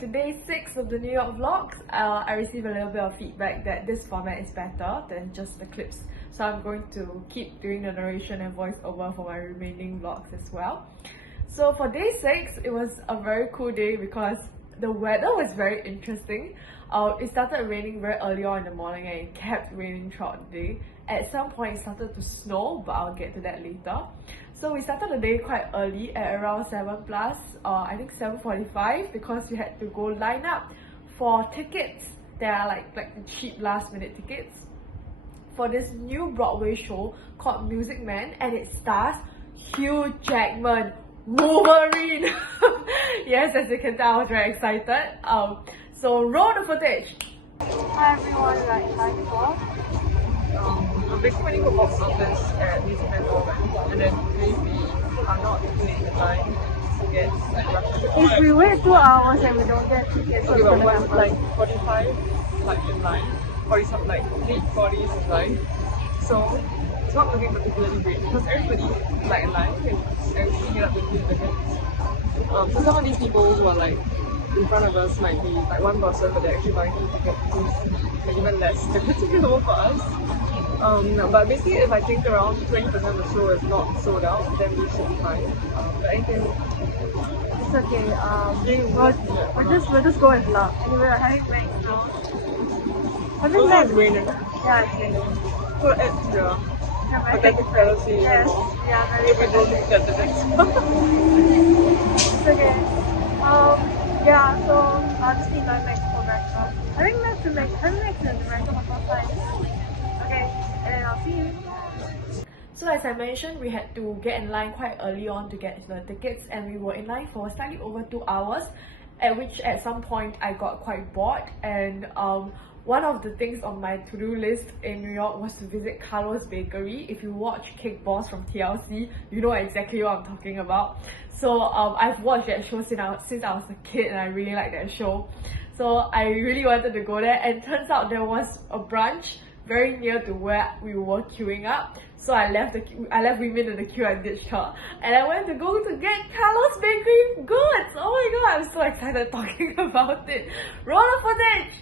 to day 6 of the New York vlogs. I received a little bit of feedback that this format is better than just the clips. So I'm going to keep doing the narration and voiceover for my remaining vlogs as well. So for day 6, it was a very cool day because the weather was very interesting. It started raining very early on in the morning and it kept raining throughout the day. At some point it started to snow, but I'll get to that later. So we started the day quite early at around 7 plus, I think 7:45, because we had to go line up for tickets that are like the cheap last minute tickets for this new Broadway show called Music Man, and it stars Hugh Jackman, Wolverine. Yes, as you can tell, I was very excited. So roll the footage. Hi everyone, hi before. Basically when you go box office at Music Man, and then we are not waiting in line to get If we wait 2 hours and we don't get tickets, okay, but one like 45 like in line, 40 something like 8:40 in line. So it's not looking particularly great because everybody like in line can actually get up to 3 tickets. So some of these people who are like in front of us might be like one person, but they're actually buying 2 tickets, and even less. They're pretty low for us. But basically, if I think around 20% of the show is not sold out, then we should be fine. But anything, it's okay. We'll just go with luck. Anyway, we're having Macs now. Having Macs. It's raining. Yeah, it's raining. So it's the pathetic fallacy. Yes. Yeah, very if we don't get the tickets. It's okay. Yeah, so I'll just need my Macs for breakfast. Having Macs is the American hotel side. Okay, and then I'll see you. So as I mentioned, we had to get in line quite early on to get the tickets, and we were in line for slightly over 2 hours, at some point I got quite bored, and one of the things on my to-do list in New York was to visit Carlo's bakery. If you watch Cake Boss from TLC, you know exactly what I'm talking about. So I've watched that show since I was a kid, and I really like that show. So I really wanted to go there, and turns out there was a brunch very near to where we were queuing up. So I left Women in the queue and ditched her, and I went to go to get Carlo's bakery goods. Oh my god, I'm so excited talking about it. Roll the footage.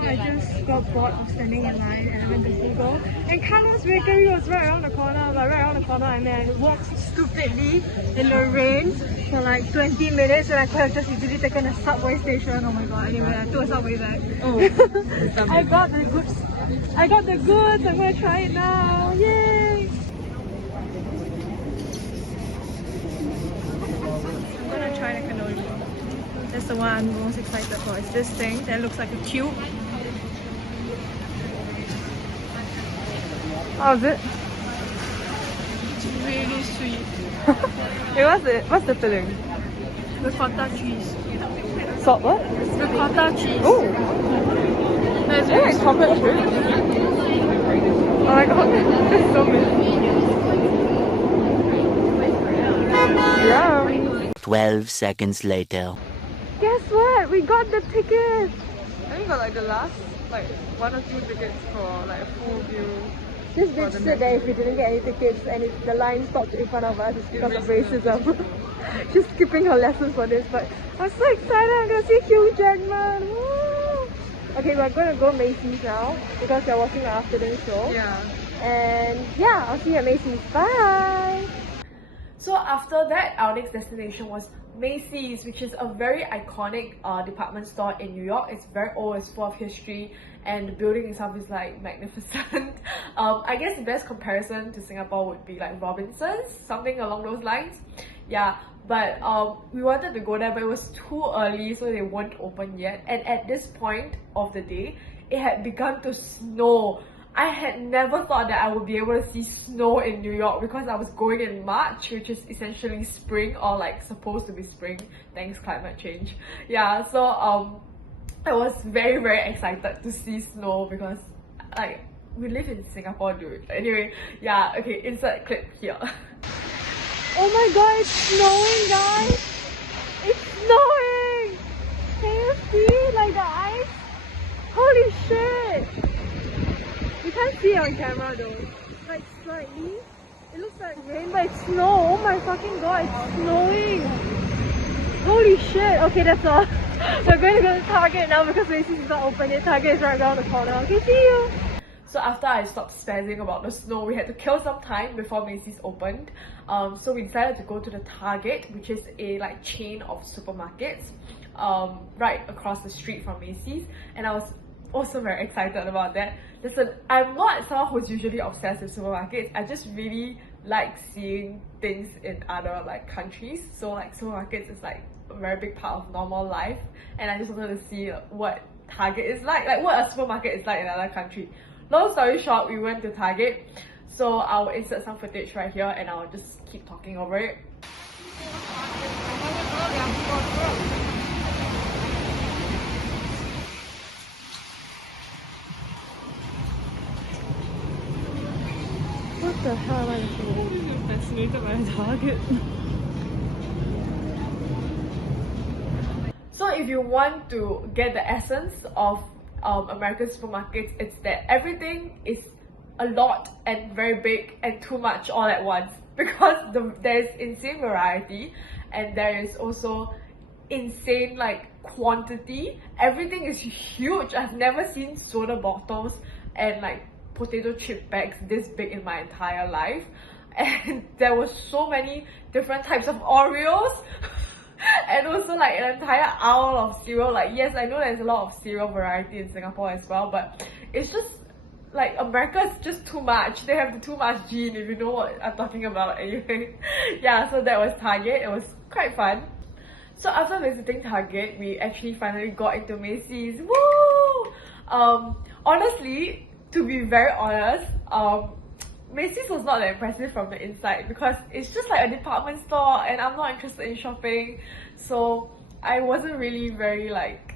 I just got bored of standing in line and I went to Google, and Carlo's bakery was right around the corner, but right around the corner I mean I walked stupidly in the rain for like 20 minutes and I could have just easily taken a subway station. Oh my god, anyway I took a subway back. Oh. I got the goods, I'm gonna try it now, yay! I'm gonna try the cannoli. That's the one I'm most excited for. It's this thing that looks like a tube. How's it? It's really sweet. Hey, what's the filling? Ricotta cheese. Salt what? Ricotta cheese. Oh! That's Yeah, it's chocolate chip. Oh my god, that's so good. Yeah. 12 seconds later. Guess what? We got the ticket! I think got like the last like 1 or 2 tickets for like a full view. This bitch said that if we didn't get any tickets and if the line stopped in front of us, it's because of racism. She's skipping her lessons for this, but I'm so excited! I'm gonna see Hugh Jackman! Woo! Okay, we're gonna go Macys now because we're watching the afternoon show. Yeah. And yeah, I'll see you at Macys. Bye! So after that, our next destination was Macys, which is a very iconic department store in New York. It's very old, it's full of history, and the building itself is like magnificent. I guess the best comparison to Singapore would be like Robinson's, something along those lines. Yeah, but we wanted to go there, but it was too early, so they weren't open yet. And at this point of the day, it had begun to snow. I had never thought that I would be able to see snow in New York because I was going in March, which is essentially spring, or like supposed to be spring, thanks climate change. Yeah, so I was very excited to see snow because like we live in Singapore, dude. Anyway, yeah, okay, insert clip here. Oh my god, it's snowing, guys! It's snowing! on camera though. Like slightly. It looks like rain, but it's snow. Oh my fucking god, it's snowing. Holy shit. Okay, that's all. We're going to go to Target now because Macys is not open yet. Target is right around the corner. Okay, see you. So after I stopped spazzing about the snow, we had to kill some time before Macys opened. So we decided to go to the Target, which is a like chain of supermarkets right across the street from Macys, and I was also very excited about that. Listen, I'm not someone who's usually obsessed with supermarkets. I just really like seeing things in other like countries. So like supermarkets is like a very big part of normal life, and I just wanted to see what Target is like what a supermarket is like in another country. Long story short, we went to Target. So I'll insert some footage right here and I'll just keep talking over it. What the hell am I doing? I'm fascinated by Target. So if you want to get the essence of American supermarkets, it's that everything is a lot and very big and too much all at once, because there's insane variety and there is also insane like quantity. Everything is huge. I've never seen soda bottles and like potato chip bags this big in my entire life, and there were so many different types of Oreos. And also like an entire aisle of cereal. Like yes, I know there's a lot of cereal variety in Singapore as well, but it's just like America's just too much. They have the too much gene, if you know what I'm talking about. Anyway, yeah, so that was Target. It was quite fun. So after visiting Target, we actually finally got into Macys. Woo! Honestly, to be very honest, Macys was not that impressive from the inside because it's just like a department store and I'm not interested in shopping, so I wasn't really very like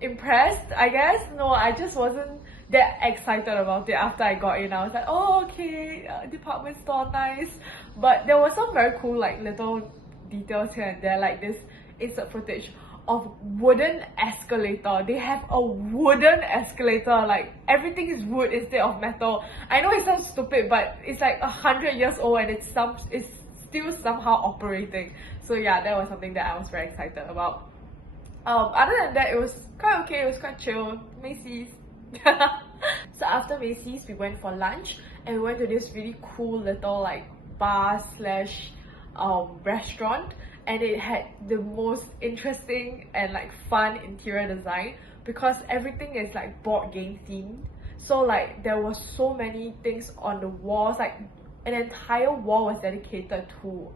impressed, I guess. No, I just wasn't that excited about it. After I got in, I was like, oh okay, department store, nice. But there were some very cool like little details here and there, like this insert footage of wooden escalator. They have a wooden escalator, like everything is wood instead of metal. I know it sounds stupid, but it's like 100 years old and it's still somehow operating. So yeah, that was something that I was very excited about. Other than that, it was quite okay. It was quite chill. Macys. So after Macys, we went for lunch and we went to this really cool little like bar slash restaurant, and it had the most interesting and like fun interior design because everything is like board game themed. So like there were so many things on the walls, like an entire wall was dedicated to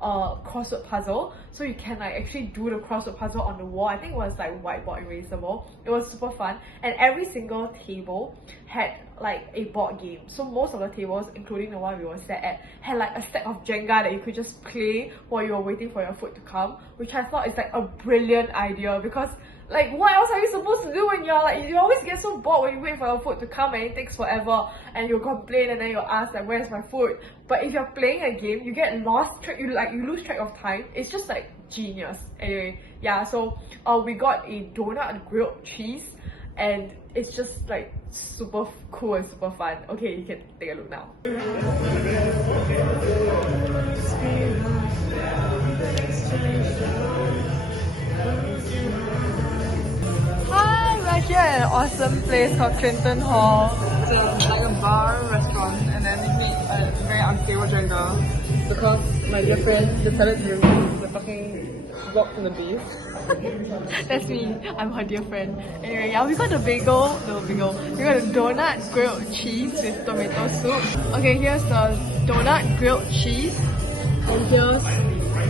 crossword puzzle, so you can like actually do the crossword puzzle on the wall. I think it was like whiteboard erasable. It was super fun, and every single table had like a board game. So most of the tables, including the one we were sat at, had like a stack of Jenga that you could just play while you were waiting for your food to come, which I thought is like a brilliant idea because like what else are you supposed to do when you're like, you always get so bored when you wait for your food to come and it takes forever and you'll complain and then you'll ask like, where's my food? But if you're playing a game, you get lost track, you lose track of time. It's just like genius. Anyway, yeah, so we got a donut grilled cheese and it's just like super cool and super fun. Okay, you can take a look now. Hi, we're here at an awesome place called Clinton Hall. It's like a bar restaurant, and then we made a very unstable drinker because my dear friend decided to remove the fucking block from the base. That's me. I'm her dear friend. Anyway, yeah, we got the bagel. We got a donut grilled cheese with tomato soup. Okay, here's the donut grilled cheese, and here's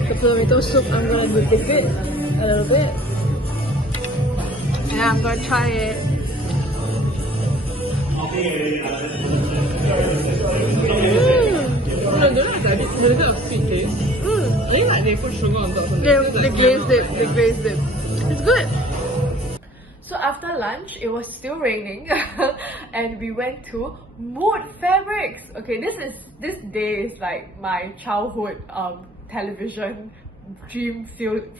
the tomato soup. I'm gonna dip it a little bit, and I'm gonna try it. The donut is a little bit of sweet taste. I think like they put sugar on top of it. They glazed it. It's good. So after lunch, it was still raining and we went to Mood Fabrics. Okay, this day is like my childhood television dream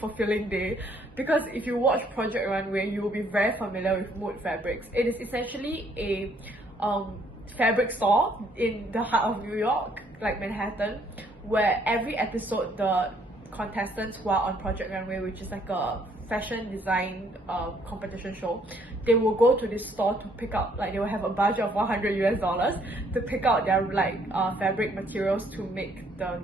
fulfilling day, because if you watch Project Runway, you will be very familiar with Mood Fabrics. It is essentially a fabric store in the heart of New York, like Manhattan, where every episode the contestants who are on Project Runway, which is like a fashion design competition show, they will go to this store to pick up, like they will have a budget of $100 to pick out their like fabric materials to make the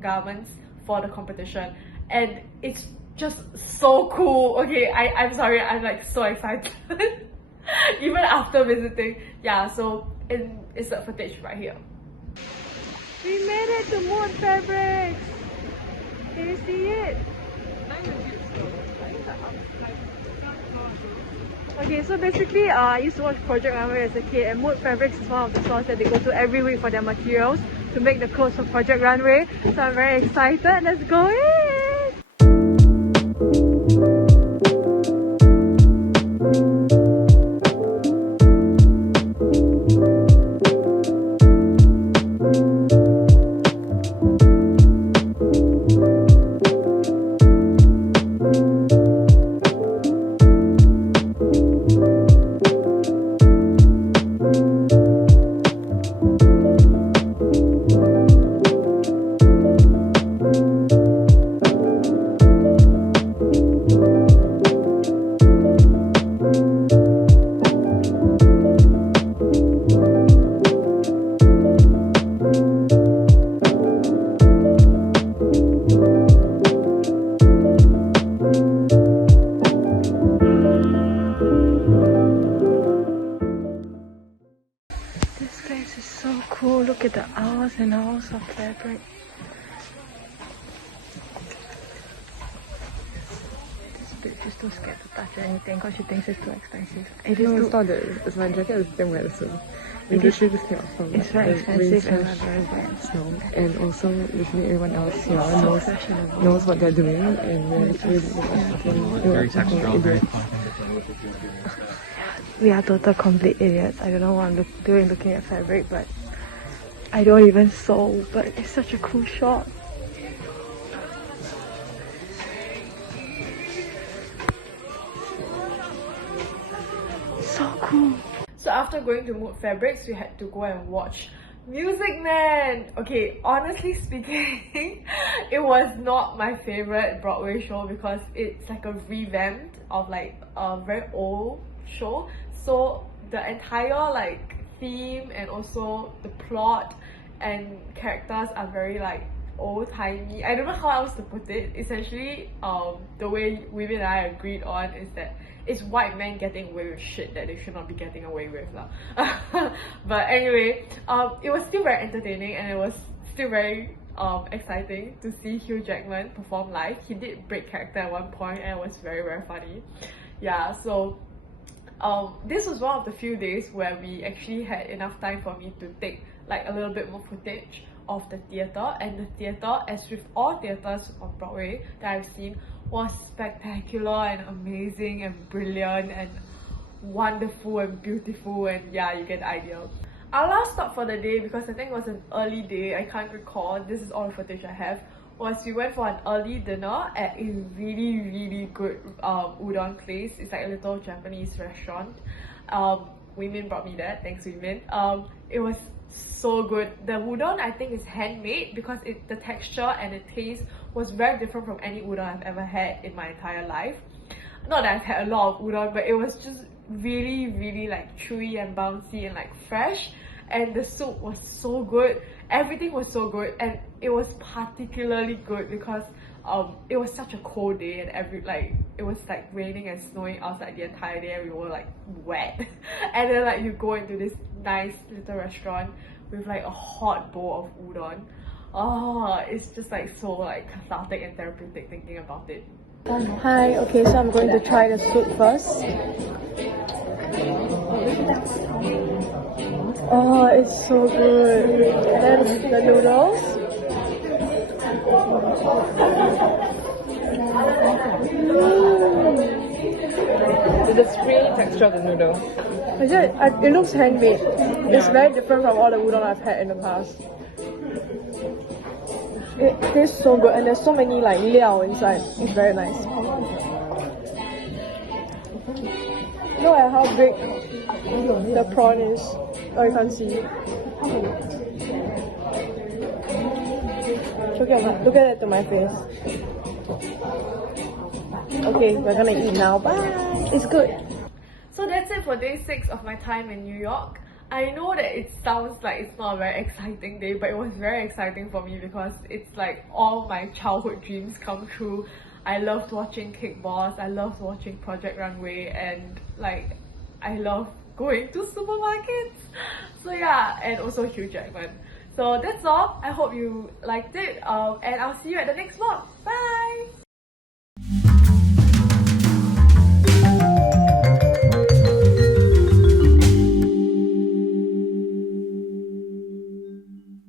garments for the competition. And it's just so cool. Okay, I'm sorry, I'm like so excited even after visiting. Yeah, so it's the footage right here. We made it to Mood Fabrics! Can you see it? Okay, so basically, I used to watch Project Runway as a kid, and Mood Fabrics is one of the stores that they go to every week for their materials to make the clothes for Project Runway. So I'm very excited. Let's go in! This place is so cool. Look at the hours and hours of fabric. This bitch is too scared to touch anything because she thinks it's too expensive. It's not that. It's my jacket is damn wet, so we literally just came out from It's very expensive and not very wet. snow. And also, literally everyone else here knows what they're doing, and we're literally Very textural, very We are total complete idiots. I don't know what I'm doing looking at fabric, but I don't even sew, but it's such a cool shot. So cool. So after going to Mood Fabrics, we had to go and watch Music Man. Okay, honestly speaking, it was not my favorite Broadway show because it's like a revamp of like a very old show. So the entire like theme and also the plot and characters are very like old-timey. I don't know how else to put it. Essentially, the way Vivian and I agreed on is that it's white men getting away with shit that they should not be getting away with lah. But anyway, it was still very entertaining and it was still very exciting to see Hugh Jackman perform live. He did break character at one point and it was very, very funny. Yeah, so this was one of the few days where we actually had enough time for me to take like a little bit more footage of the theatre, and the theatre, as with all theatres on Broadway that I've seen, was spectacular and amazing and brilliant and wonderful and beautiful, and yeah, you get the idea. Our last stop for the day, because I think it was an early day, I can't recall, this is all the footage I have, was we went for an early dinner at a really, really good udon place. It's like a little Japanese restaurant. Women brought me there, thanks Women. It was so good. The udon I think is handmade because the texture and the taste was very different from any udon I've ever had in my entire life. Not that I've had a lot of udon, but it was just really, really like chewy and bouncy and like fresh. And the soup was so good. Everything was so good, and it was particularly good because it was such a cold day, and it was like raining and snowing outside the entire day, and we were like wet. And then like you go into this nice little restaurant with like a hot bowl of udon. Oh, it's just like so like cathartic and therapeutic thinking about it. Hi, okay, so I'm going to try the soup first. Oh, it's so good. And then the noodles. The springy texture of the noodle. It looks handmade. It's very different from all the udon I've had in the past. It tastes so good, and there's so many like liao inside. It's very nice. Look at how big the prawn is. Oh, you can't see. Look at it to my face. Okay, we're gonna eat now. Bye! It's good. So that's it for day 6 of my time in New York. I know that it sounds like it's not a very exciting day, but it was very exciting for me because it's like all my childhood dreams come true. I loved watching Kick Boss, I loved watching Project Runway, and like I love going to supermarkets. So yeah, and also Hugh Jackman. So that's all. I hope you liked it, and I'll see you at the next vlog. Bye!